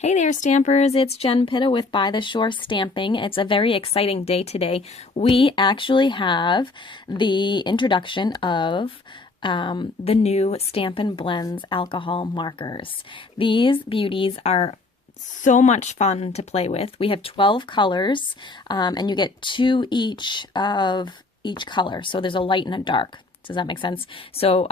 Hey there, Stampers. It's Jen Pitta with By the Shore Stamping. It's a very exciting day today. We actually have the introduction of the new Stampin Blends alcohol markers. These beauties are so much fun to play with. We have 12 colors, and you get two each of each color. So there's a light and a dark. Does that make sense? So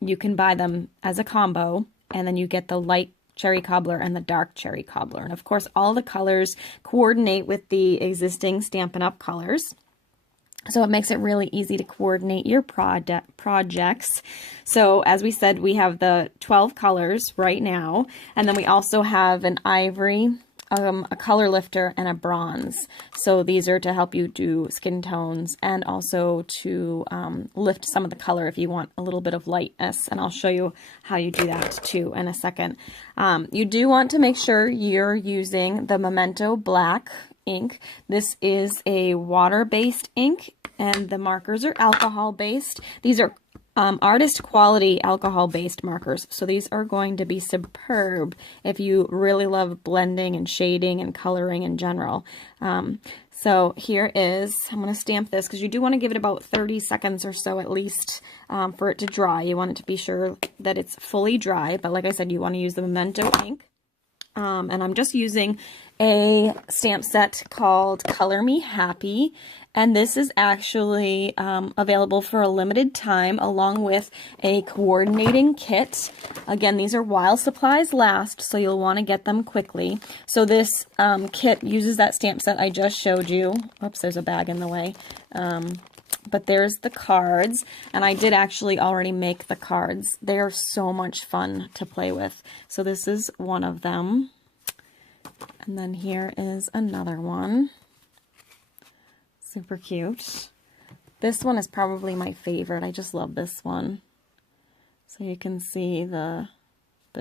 you can buy them as a combo, and then you get the light cherry cobbler and the dark cherry cobbler. And of course, all the colors coordinate with the existing Stampin' Up! Colors. So it makes it really easy to coordinate your projects. So as we said, we have the 12 colors right now, and then we also have an ivory, a color lifter, and a bronze. So these are to help you do skin tones and also to lift some of the color if you want a little bit of lightness. And I'll show you how you do that too in a second. You do want to make sure you're using the Memento Black ink. This is a water-based ink, and the markers are alcohol-based. These are artist quality alcohol-based markers, so these are going to be superb if you really love blending and shading and coloring in general. So here is, I'm going to stamp this because you do want to give it about 30 seconds or so at least for it to dry. You want it to be sure that it's fully dry, but like I said, you want to use the Memento ink. And I'm just using a stamp set called Color Me Happy, and this is actually available for a limited time along with a coordinating kit. Again, these are while supplies last, so you'll want to get them quickly. So this kit uses that stamp set I just showed you. Oops, there's a bag in the way. But there's the cards, and I did actually already make the cards. They are so much fun to play with. So this is one of them. And then here is another one. Super cute. This one is probably my favorite. I just love this one. So you can see the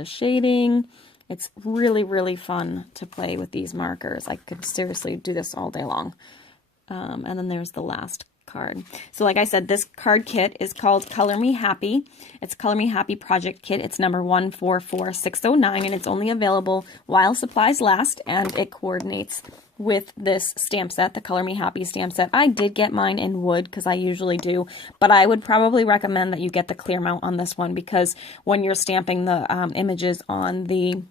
shading. It's really, really fun to play with these markers. I could seriously do this all day long. And then there's the last card. So like I said, this card kit is called Color Me Happy. It's Color Me Happy Project Kit. It's number 144609, and it's only available while supplies last, and it coordinates with this stamp set, the Color Me Happy stamp set. I did get mine in wood because I usually do, but I would probably recommend that you get the clear mount on this one because when you're stamping the images on the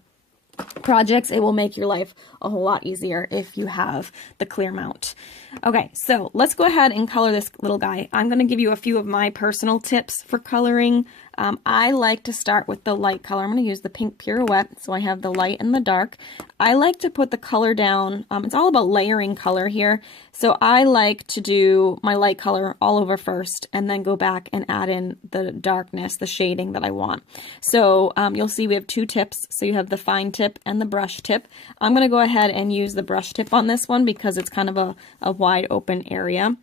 projects, it will make your life a whole lot easier if you have the clear mount. Okay, so let's go ahead and color this little guy. I'm going to give you a few of my personal tips for coloring. I like to start with the light color. I'm going to use the pink pirouette, so I have the light and the dark. I like to put the color down. It's all about layering color here. So I like to do my light color all over first and then go back and add in the darkness, the shading that I want. So you'll see we have two tips. So you have the fine tip and the brush tip. I'm going to go ahead and use the brush tip on this one because it's kind of a wide open area.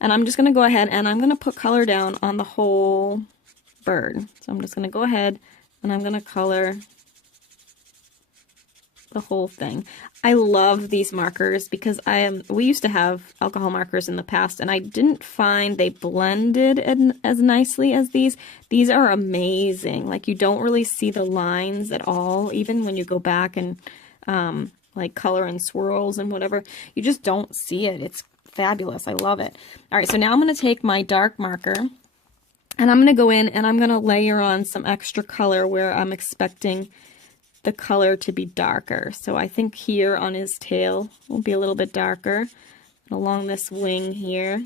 And I'm just going to go ahead and I'm going to put color down on the whole bird. So I'm just going to go ahead and I'm going to color the whole thing. I love these markers because we used to have alcohol markers in the past and I didn't find they blended as nicely as these. These are amazing. Like you don't really see the lines at all, even when you go back and like color and swirls and whatever. You just don't see it. It's fabulous. I love it. All right, so now I'm going to take my dark marker and I'm going to go in and I'm going to layer on some extra color where I'm expecting the color to be darker. So I think here on his tail will be a little bit darker. And along this wing here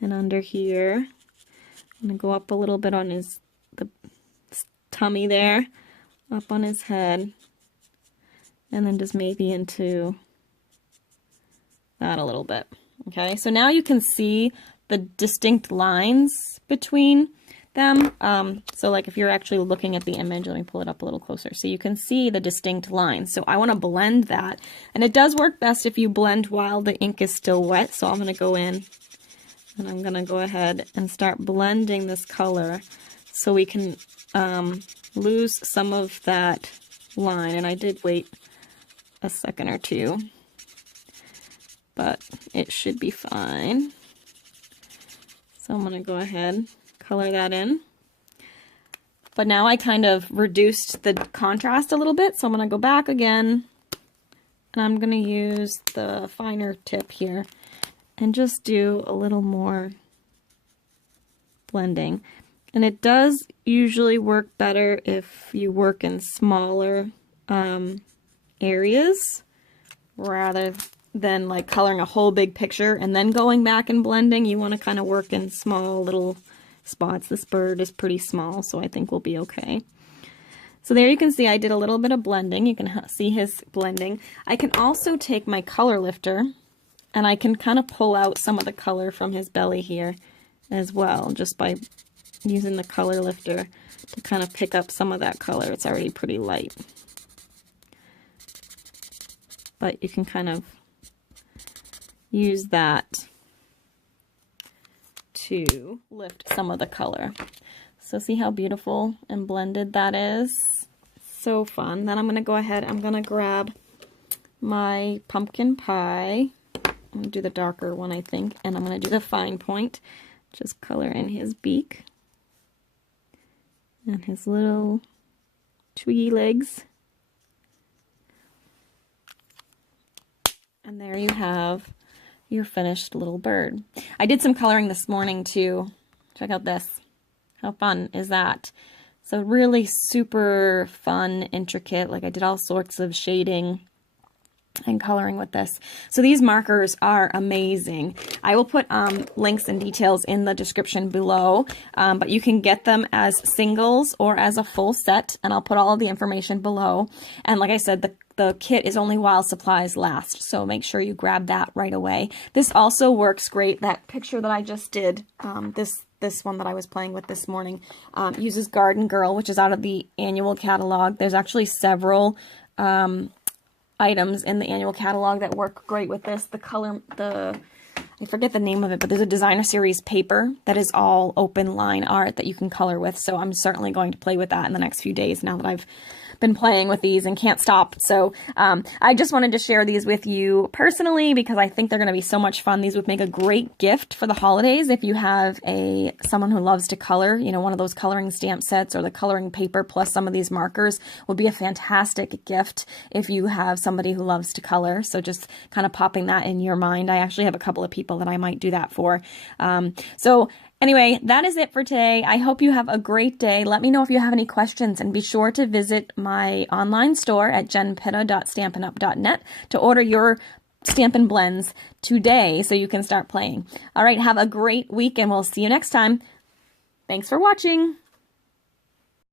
and under here. I'm going to go up a little bit on the tummy there, up on his head, and then just maybe into that a little bit. Okay, so now you can see the distinct lines between them. So like if you're actually looking at the image, let me pull it up a little closer so you can see the distinct lines. So I want to blend that, and it does work best if you blend while the ink is still wet. So I'm going to go in and I'm going to go ahead and start blending this color so we can lose some of that line. And I did wait a second or two, but it should be fine. So I'm going to go ahead, color that in. But now I kind of reduced the contrast a little bit, so I'm going to go back again, and I'm going to use the finer tip here and just do a little more blending. And it does usually work better if you work in smaller areas rather than like coloring a whole big picture and then going back and blending. You want to kind of work in small little spots. This bird is pretty small, so I think we'll be okay. So there you can see I did a little bit of blending. You can see his blending. I can also take my color lifter and I can kind of pull out some of the color from his belly here as well, just by using the color lifter to kind of pick up some of that color. It's already pretty light. But you can kind of use that to lift some of the color. So see how beautiful and blended that is? So fun. Then I'm going to go ahead, I'm going to grab my pumpkin pie. I'm going to do the darker one, I think, and I'm going to do the fine point. Just color in his beak and his little twiggy legs. And there you have your finished little bird. I did some coloring this morning too. Check out this. How fun is that? So really super fun, intricate. Like I did all sorts of shading and coloring with this. So these markers are amazing. I will put links and details in the description below, but you can get them as singles or as a full set, and I'll put all of the information below. And like I said, the kit is only while supplies last, so make sure you grab that right away. This also works great. That picture that I just did, this one that I was playing with this morning, uses Garden Girl, which is out of the annual catalog. There's actually several items in the annual catalog that work great with this. I forget the name of it, but there's a designer series paper that is all open line art that you can color with. So I'm certainly going to play with that in the next few days now that I've been playing with these and can't stop. So I just wanted to share these with you personally because I think they're going to be so much fun. These would make a great gift for the holidays if you have someone who loves to color. You know, one of those coloring stamp sets or the coloring paper plus some of these markers would be a fantastic gift if you have somebody who loves to color. So just kind of popping that in your mind. I actually have a couple of people that I might do that for. Anyway, that is it for today. I hope you have a great day. Let me know if you have any questions, and be sure to visit my online store at jenpitta.stampinup.net to order your Stampin' Blends today so you can start playing. All right, have a great week, and we'll see you next time. Thanks for watching.